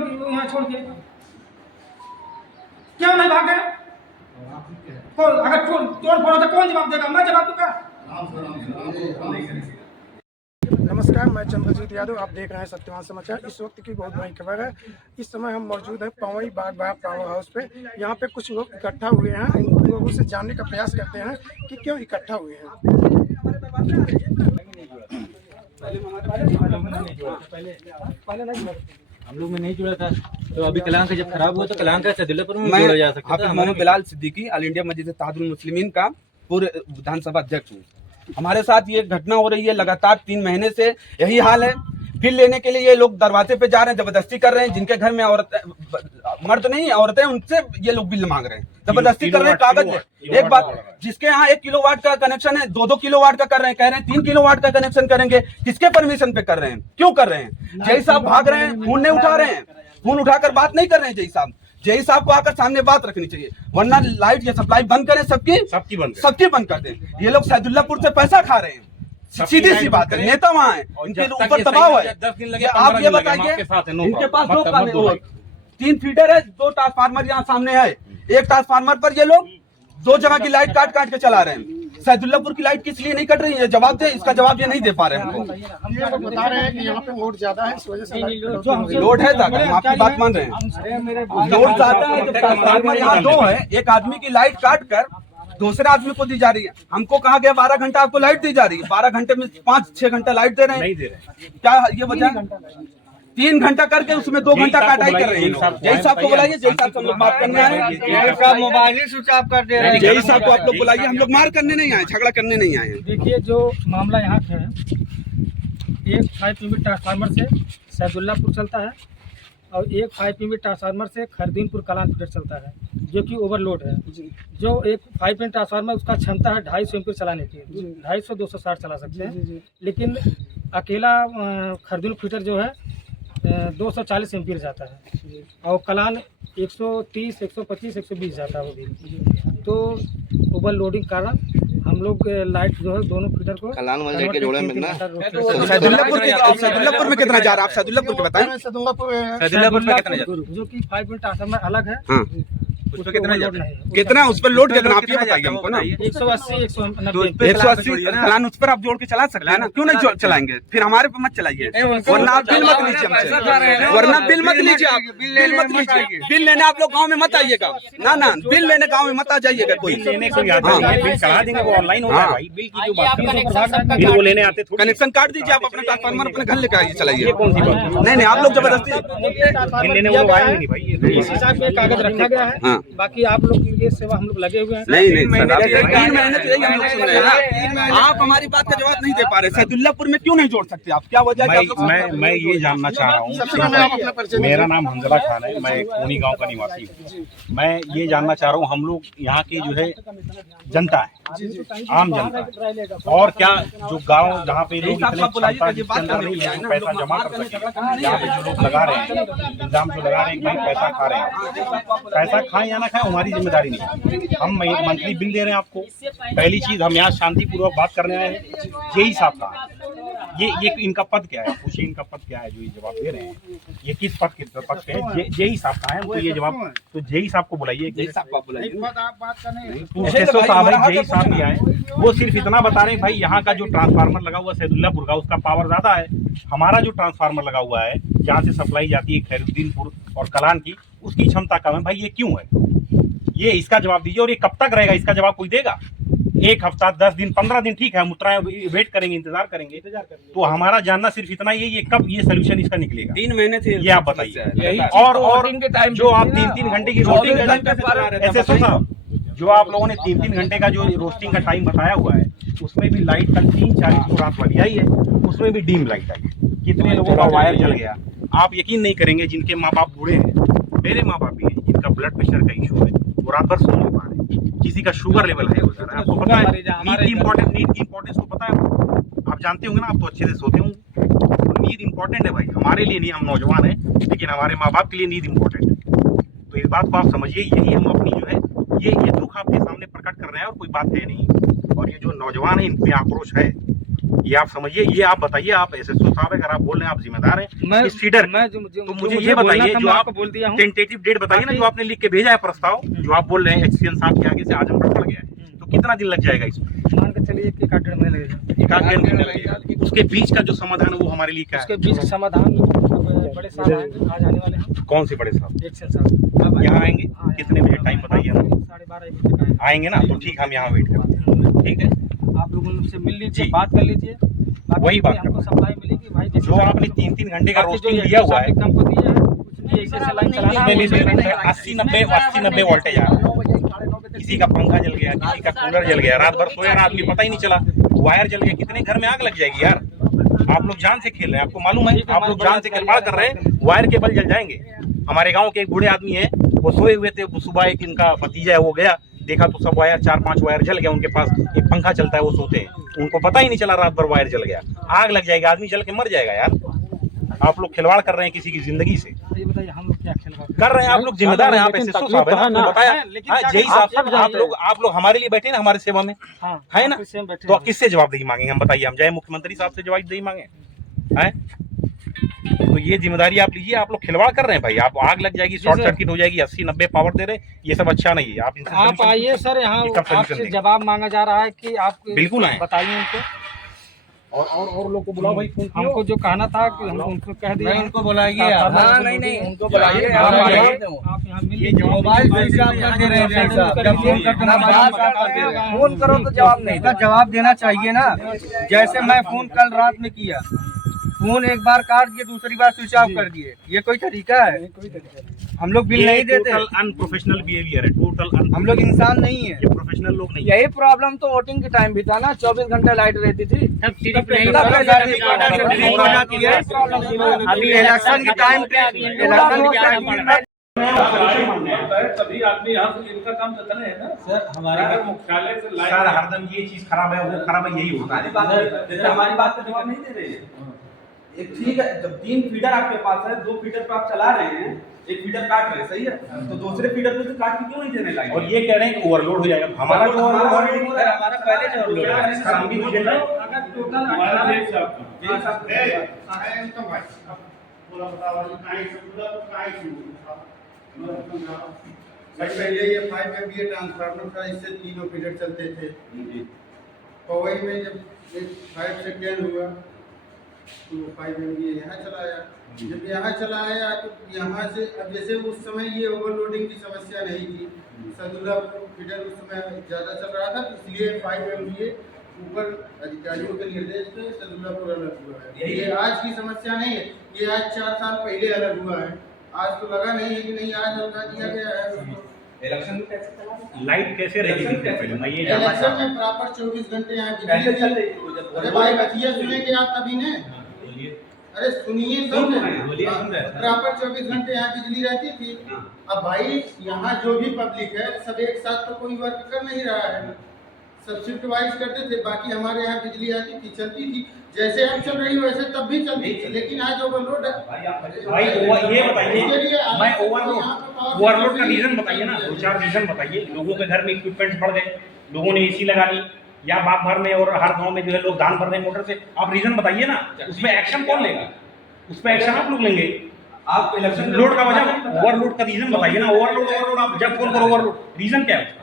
यहाँ छोड़ के क्यों नहीं भागे? कौन अगर तोड़ फोड़ तो कौन जवाब देगा? मैं जवाब दूंगा? नमस्कार, मैं चंद्रजीत यादव, आप देख रहे हैं सत्यवान समाचार। इस वक्त की बहुत बड़ी खबर है। इस समय हम मौजूद हैं पवई बाग पावर हाउस पे। यहाँ पे कुछ लोग इकट्ठा हुए हैं। इन लोगों से जानने का प्रयास करते हैं कि क्यों इकट्ठा हुए हैं। हम लोग में नहीं जुड़ा था, तो अभी कलां का जब खराब हुआ तो कलां का सैदुल्लापुर में जोड़ा जा सकता था। मोहम्मद बिलाल सिद्दीकी ऑल इंडिया मजलिस इत्तेहादुल मुस्लिमीन का पूर्व विधानसभा अध्यक्ष हूँ। हमारे साथ ये घटना हो रही है, लगातार 3 महीने से यही हाल है। बिल लेने के लिए ये लोग दरवाजे पे जा रहे हैं, जबरदस्ती कर रहे हैं। जिनके घर में मर्द नहीं औरतें, उनसे ये लोग बिल मांग रहे हैं, जबरदस्ती कर रहे हैं। कागज एक बात, जिसके यहाँ 1 किलोवाट का कनेक्शन है 2-2 किलोवाट का कर रहे हैं, कह रहे हैं 3 किलोवाट का कनेक्शन करेंगे। किसके परमिशन पे कर रहे हैं? क्यों कर रहे हैं? जय साहब भाग रहे हैं, फोन नहीं उठा रहे हैं, फोन उठाकर बात नहीं कर रहे हैं। जय साहब को आकर सामने बात रखनी चाहिए, वरना लाइट या सप्लाई बंद करें, सबकी बंद कर दें। ये लोग सैदुल्लापुर से पैसा खा रहे हैं, सीधी सी बात है। नेता वहाँ है, इनके ऊपर दबाव है। आप ये बताइए, इनके पास 3 फीडर है, 2 ट्रांसफार्मर यहाँ सामने है। एक ट्रांसफार्मर पर ये लोग 2 जगह की लाइट काट के चला रहे हैं। सैदुल्लापुर की लाइट किस लिए नहीं कट रही है? जवाब दे, इसका जवाब ये नहीं दे पा रहे हैं हमको। हम ये लोग बता रहे हैं कि यहाँ पे लोड ज्यादा है, इस वजह से लोड है ज्यादा, हम आपकी बात मान रहे हैं। लोड ज्यादा है, जब ट्रांसफार्मर यहाँ 2 है, एक आदमी की लाइट काट कर दूसरे आदमी को दी जा रही है। हमको कहा गया 12 घंटा आपको लाइट दी जा रही है, 12 घंटे में 5-6 घंटा लाइट दे रहे हैं, नहीं दे रहे। क्या ये वजह? 3 घंटा करके उसमें 2 घंटा काटाई कर रहे हैं। जय साहब को बुलाइए, जय साहब से हम लोग बात करने आए। मोबाइल ही स्विच ऑफ कर दे रहे हैं। जय साहब को आप लोग बुलाइए, हम लोग मार करने नहीं आए, झगड़ा करने नहीं आए। देखिए, जो मामला यहाँ का है, एक 5 यूनिट ट्रांसफार्मर से सैदुल्लापुर चलता है और एक 5 यूनिट ट्रांसफार्मर से खरदीनपुर कलां चलता है, जो कि ओवरलोड है। जो एक 5 यूनिट ट्रांसफार्मर, उसका क्षमता है 250 एम्पीयर चलाने की, 250-260 चला सकते हैं। लेकिन अकेला खरदीन फीटर जो है 240 एम्पीयर जाता है और कलान 130, 125, 120 जाता है वो भी। तो ओवरलोडिंग कारण हम लोग लाइट जो है दोनों फीडर को के जोड़े में ना। सैदुल्लापुर में कितना जा रहा है? आप सैदुल्लापुर के बताएं। सैदुल्लापुर में कितना जा रहा है? जो कि 5 मिनट ट्रांसफार्मर अलग है। हाँ। उस पर कितना जाता है? कितना उस पर लोड कितना? आप ये बताइए हमको ना। 180, 180 कलान उस पर आप जोड़ के चला सकते हैं ना, क्यों नहीं चलाएंगे? फिर हमारे पे मत चलाइए, वरना आप बिल मत लीजिए हमसे, वरना बिल मत लीजिए। आप बिल मत लीजिए, बिल लेने आप लोग गाँव में मत आइएगा। ना बिल लेने गाँव में मत आ जाइएगा। कोई बिल चढ़ा देंगे, वो ऑनलाइन होगा भाई। बिल की जो बात, बिल वो लेने आते, कनेक्शन काट दीजिए। आप अपना ट्रांसफार्मर अपने घर लेकर आइए, चलाइए। नहीं, आप लोग जबरदस्ती बिल लेने वो लोग आएंगे नहीं भाई। इस हिसाब से कागज रखा गया है। बाकी आप लोग की सेवा हम लोग लगे हुए हैं। नहीं 3 महीने से यही हम लोग सुन रहे हैं। आप हमारी बात का जवाब नहीं दे पा रहे। सैदुल्लापुर में क्यों नहीं जोड़ सकते आप? क्या वजह है? मैं ये जानना चाह रहा हूँ। मेरा नाम हमजला खान है, मैं कोनी गांव का निवासी हूँ। मैं ये जानना चाह रहा हूँ, हम लोग यहाँ की जो है जनता है, आम जनता है, और क्या जो गांव जहाँ पे लोग इतने क्षमता के अंदर नहीं है, पैसा जमा कर सके, यहाँ पे जो लोग लगा रहे हैं, इल्जाम जो लगा रहे हैं कि भाई पैसा खा रहे हैं, पैसा खाएं या ना खाएं हमारी जिम्मेदारी नहीं। हम मंथली बिल दे रहे हैं आपको। पहली चीज, हम यहाँ शांतिपूर्वक बात करने आए हैं। जेई साहब का ये इनका पद क्या है? पूछिए इनका पद क्या है जो ये जवाब दे रहे हैं? ये किस पद के है? जेई साहब का है, तो ये जवाब तो जेई साहब को बुलाइए। जय साहब को बुलाइए। जेई साहब भी आए, वो सिर्फ इतना बता रहे हैं भाई यहाँ का जो ट्रांसफार्मर लगा हुआ सैदुल्लापुर का, उसका पावर ज्यादा है। हमारा जो ट्रांसफार्मर लगा हुआ है, जहाँ से सप्लाई जाती है खैरुद्दीनपुर और कलान की, उसकी क्षमता कम है। भाई ये क्यों है? ये इसका जवाब दीजिए। और ये कब तक रहेगा? इसका जवाब कोई देगा? 1 हफ्ता, 10 दिन, 15 दिन ठीक है, हम उतना वेट करेंगे, इंतजार करेंगे। तो हमारा जानना सिर्फ इतना ही है, ये कब ये सोल्यूशन इसका निकलेगा? 3 महीने से ये आप बताइए। और जो आप 3-3 घंटे की रोस्टिंग, एसएसओ साहब, जो आप लोगों ने 3-3 घंटे का जो रोस्टिंग का टाइम बताया हुआ है, उसमें भी लाइट कल 3-4 रात वाली आई है, उसमें भी डीम लाइट आई है। कितने लोगों का वायर जल गया? आप यकीन नहीं करेंगे, जिनके माँ बाप बूढ़े हैं, मेरे माँ बाप भी हैं, जिनका ब्लड प्रेशर का इशू है, वो रात भर सो नहीं पा रहे, किसी का शुगर लेवल है हो जा रहा है। आपको पता है नींद की इम्पोर्टेंस को पता है? आप जानते होंगे ना, आप तो अच्छे से सोते होंगे। तो नींद इम्पोर्टेंट है भाई, हमारे लिए नहीं, हम नौजवान हैं, लेकिन हमारे माँ बाप के लिए नींद इम्पोर्टेंट है। तो इस बात को आप समझिए, यही हम अपनी जो है ये दुख आपके सामने प्रकट कर रहे हैं, और कोई बात है नहीं। और ये जो नौजवान है, इन पे आक्रोश है। ये आप समझिए, ये आप बताइए, आप एसएसओ साहब अगर आप बोल रहे हैं आप जिम्मेदार हैं इस फीडर के, तो मुझे ये बताइए जो आप बोल दिया हूँ, टेंटेटिव डेट बताइए ना, जो आपने लिख के भेजा है प्रस्ताव, जो आप बोल रहे हैं एक्सीएन साहब के आगे से आजमगढ़ पड़ गया है, तो कितना दिन लग जाएगा इसमें? मान के चलिए कि 1 डेढ़ महीने लगेगा। 1 डेढ़ महीने लगेगा। उसके बीच का जो समाधान है वो हमारे लिए क्या उसके है? बीच समाधान बड़े साहब आएंगे, आज आने वाले हैं। कौन से बड़े साहब? एक्शन साहब यहाँ आएंगे? कितने बजे टाइम बताइए हमें? 12:30 बजे तक आएंगे। आएंगे ना, तो ठीक, हम यहाँ वेट करते हैं, ठीक है। आप लोग उनसे मिल लीजिए, जी। बात कर लीजिए, वही बात हमको सप्लाई मिलेगी भाई। जो आपने 3-3 घंटे का रोस्टिंग दिया हुआ है, हमको दिया है, कुछ भी ऐसे से लाइन चलाना है, 80-90 वोल्टेज आ रहा है। किसी का पंखा जल गया, किसी का कूलर जल गया, रात भर सोया ना आदमी, पता ही नहीं चला, वायर जल गया, कितने घर में आग लग जाएगी यार। आप लोग जान से खेल रहे हैं, आपको मालूम है, आप लोग जान से खिलवाड़ कर रहे हैं, वायर के बल जल जाएंगे। हमारे गांव के एक बूढ़े आदमी है, वो सोए हुए थे, सुबह एक इनका भतीजा है वो गया, देखा तो सब वायर 4-5 वायर जल गया। उनके पास एक पंखा चलता है, वो सोते हैं, उनको पता ही नहीं चला, रात भर वायर जल गया, आग लग जाएगा, आदमी जल के मर जाएगा यार। आप लोग खिलवाड़ कर रहे हैं किसी की जिंदगी से, ये बताइए हम लोग क्या खिलवाड़ कर रहे हैं। आप लोग जिम्मेदार हैं, आप एसएसओ साहब है ना, बताया जय साहब, आप लोग हमारे लिए बैठे ना, हमारे सेवा में है ना, तो किससे जवाबदेही मांगेंगे हम, बताइए। हम जाए मुख्यमंत्री साहब से जवाबदेही मांगे हैं? तो ये जिम्मेदारी आप लीजिए। आप लोग खिलवाड़ कर रहे हैं भाई, आप आग लग जाएगी, शॉर्ट सर्किट हो जाएगी, 80-90 पावर दे रहे हैं, ये सब अच्छा नहीं है। आप आइए सर, यहाँ आपसे जवाब मांगा जा रहा है कि आप बिल्कुल आए, बताइए उनको, और लोग को बुलाओ भाई, फोन हमको जो कहना था कि हम उनको कह दिया, उनको बुलाइए। नहीं उनको बुलाइए। आप यहाँ मिलिए, मोबाइल से हिसाब ना दे रहे हैं साहब, जब फोन करो तो जवाब नहीं, तो जवाब देना चाहिए ना। जैसे मैं फोन कल रात में किया, फोन एक बार काट दिए, दूसरी बार स्विच ऑफ कर दिए, ये कोई तरीका है? हम लोग बिल नहीं देते, टोटल अनप्रोफेशनल बिहेवियर है, टोटल हम लोग इंसान नहीं है, ये प्रोफेशनल लोग नहीं है। यही प्रॉब्लम तो वोटिंग के टाइम भी था ना, 24 घंटे लाइट रहती थी, अभी इलेक्शन के टाइम पे सभी आदमी यहाँ से इनका काम चल रहे हैं ना सर। हमारे मुख्यालय से सर हरदम ये चीज खराब है, वो खराब है, यही होता है। हमारी बात का जवाब नहीं दे रहे हैं। एक ठीक है, जब 3 फीडर आपके पास है, 2 फीडर पे आप चला रहे हैं, एक फीडर काट रहे हैं, सही है, तो दूसरे फीडर पे तो काट के क्यों नहीं देने लगे? और ये कह रहे हैं कि ओवरलोड हो जाएगा। हमारा हमारा पहले से ओवरलोड है। हम भी तो झेल रहे हैं। पहले ये 5 MVA ट्रांसफार्मर था, इससे 3 फीडर चलते थे। पवई में जब 5 सेकेंड हुआ तो 5 MVA यहाँ चलाया, जब यहाँ चलाया तो यहाँ से, अब जैसे उस समय ये ओवरलोडिंग की समस्या नहीं थी, सदुल्ला फीडर उस समय ज़्यादा चल रहा था, इसलिए 5 MVA ऊपर अधिकारियों के निर्देश पे सदुल्लापुर अलग हुआ है। ये आज की समस्या नहीं है, ये आज 4 साल पहले अलग हुआ है। आज तो लगा नहीं है कि नहीं आज लगा दिया गया है उसको। इलेक्शन में कैसे चला? लाइट कैसे रहेगी दिन में? पहले मैं ये जानना इलेक्शन चाहता में प्रॉपर 24 घंटे यहाँ कैसे चल बिजली। रही थी? अरे भाई बतिया सुनेंगे आप तभी ने, हूं। अरे सुनिए सुन सब रहे हैं, बोलिए, सुन रहे हैं। प्रॉपर 24 घंटे यहाँ बिजली रहती थी। अब भाई यहाँ जो भी पब्लिक है सब एक साथ तो कोई वर्क कर नहीं रहा है, सब शिफ्ट वाइज करते थे। बाकी हमारे यहाँ बिजली आती थी, चलती थी, जैसे अब चल रही वैसे तब भी चलती थी, लेकिन आज ओवरलोड है। भाई ये बताइए, मैं ओवरलोड का रीजन बताइए ना, 2-4 रीजन बताइए। लोगों के घर में इक्विपमेंट्स बढ़ गए, लोगों ने एसी लगा ली, या बाग भर में और हर गांव में जो है लोग दान भर रहे हैं मोटर से। आप रीजन बताइए ना, उसमें एक्शन कौन लेगा? उस पर एक्शन आप लोग लेंगे। आप इलेक्शन लोड का वजह, ओवरलोड का रीजन बताइए ना। ओवरलोड आप जब फोन करो ओवरलोड, रीजन क्या है उसका?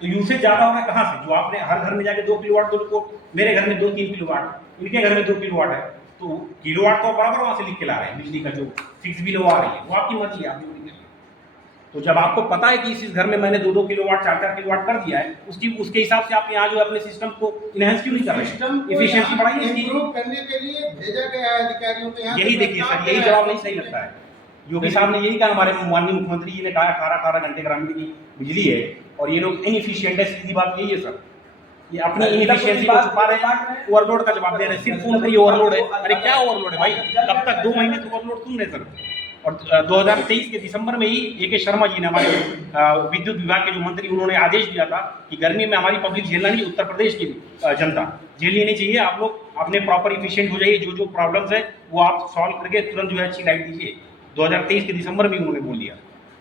तो यूसेज ज्यादा होगा कहाँ से? जो आपने हर घर में जाके 2 किलोवाट, तो मेरे घर में 2-3 किलोवाट, इनके घर में 2 किलोवाट है, तो किलोवाट तो बराबर वहां से लिख के ला रहे हैं। बिजली का जो फिक्स बिल आ रही है वो आपकी मर्जी है, आपकी। तो जब आपको पता है कि इस घर में मैंने 2-2 किलोवाट 4-4 किलोवाट कर दिया है, उसके हिसाब से आप यहाँ जो अपने सिस्टम को इनहेंस क्यों नहीं कर रहे? सिस्टम एफिशिएंसी बढ़ाइए इसकी। इम्प्रूव करने के लिए भेजा गया है अधिकारियों के यहाँ। यही देखिए सर, यही जवाब नहीं सही लगता है। योगी साहब ने यही कहा, हमारे माननीय मुख्यमंत्री जी ने कहा 18 घंटे ग्रामीण की बिजली है और ये लोग इनएफिशिएंट है। सीधी बात यही है सर, ये अपनी इनएफिशिएंसी को छुपा रहे हैं, ओवरलोड का जवाब दे रहे हैं। सिर्फ फोन पर ये ओवरलोड है। अरे क्या ओवरलोड है भाई? कब तक 2 महीने से ओवरलोड सुन रहे सर। और 2023 के दिसंबर में ही A.K. शर्मा जी ने, हमारे विद्युत विभाग के जो मंत्री, उन्होंने आदेश दिया था कि गर्मी में हमारी पब्लिक झेलना नहीं, उत्तर प्रदेश की जनता झेलनी नहीं चाहिए। आप लोग अपने प्रॉपर इफिशिएंट हो जाइए, जो प्रॉब्लम्स है वो आप सॉल्व करके तुरंत जो है अच्छी लाइट दीजिए। 2023 के दिसंबर में उन्होंने बोल दिया।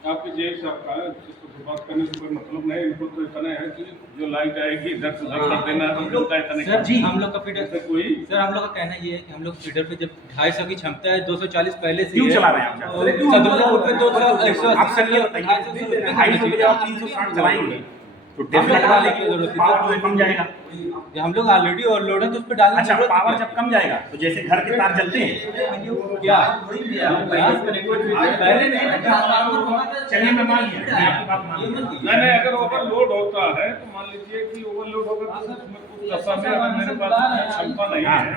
आपके जेल साहब का है, तो बात करने से कोई मतलब नहीं। इनको तो इतना है कि जो लाइट आएगी इधर से उधर कर देना है, तो इतना सर जी हम लोग का से फीडर कोई सर हम लोग का कहना ये है कि हम लोग फीडर पे जब 250 की क्षमता है 240 पहले से क्यों है। चला रहे हैं आप? और सदुल्लापुर पे 200 आप सर ये बताइए 250 पे आप 360 चलाएंगे तो डेफिनेटली पावर जो कम जाएगा। हम लोग ऑलरेडी ओवरलोड है तो उस पे डालने अच्छा, पावर जब कम जाएगा तो जैसे घर के तार जलते हैं क्या पहले नहीं चलिए मैं मान लिया, मैं आपकी बात मान लिया। नहीं, अगर ओवरलोड होता है तो मान लीजिए कि ओवरलोड होगा तो उसमें कुछ दशा में अगर मेरे पास क्षमता नहीं है,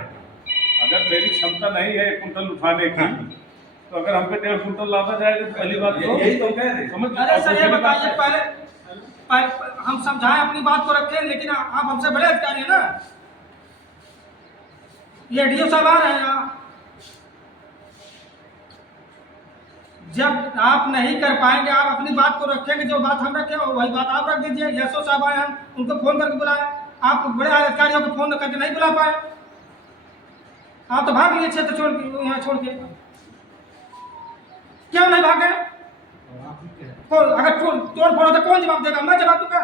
अगर मेरी क्षमता नहीं है 1 कुंटल उठाने की, तो अगर हम पे 1.5 कुंटल लादा जाएगा तो पहली बात तो यही तो कह रहे हैं। समझ। अरे सर ये बताइए पहले हम समझाएं अपनी बात को रखें, लेकिन आप हमसे बड़े अधिकारी हैं ना। ये डीओ साहब आ रहे हैं यहाँ। जब आप नहीं कर पाएंगे, आप अपनी बात को रखेंगे, जो बात हम रखें वही बात आप रख दीजिए। यशो साहब आए हैं, उनको फोन करके बुलाए। आप बड़े अधिकारियों को फोन करके नहीं बुला पाए, आप तो भाग लिए क्षेत्र छोड़ के, यहाँ छोड़ के। क्यों नहीं भागे? अगर तोड़ फोड़ तो कौन जवाब देगा? मैं जवाब दूंगा।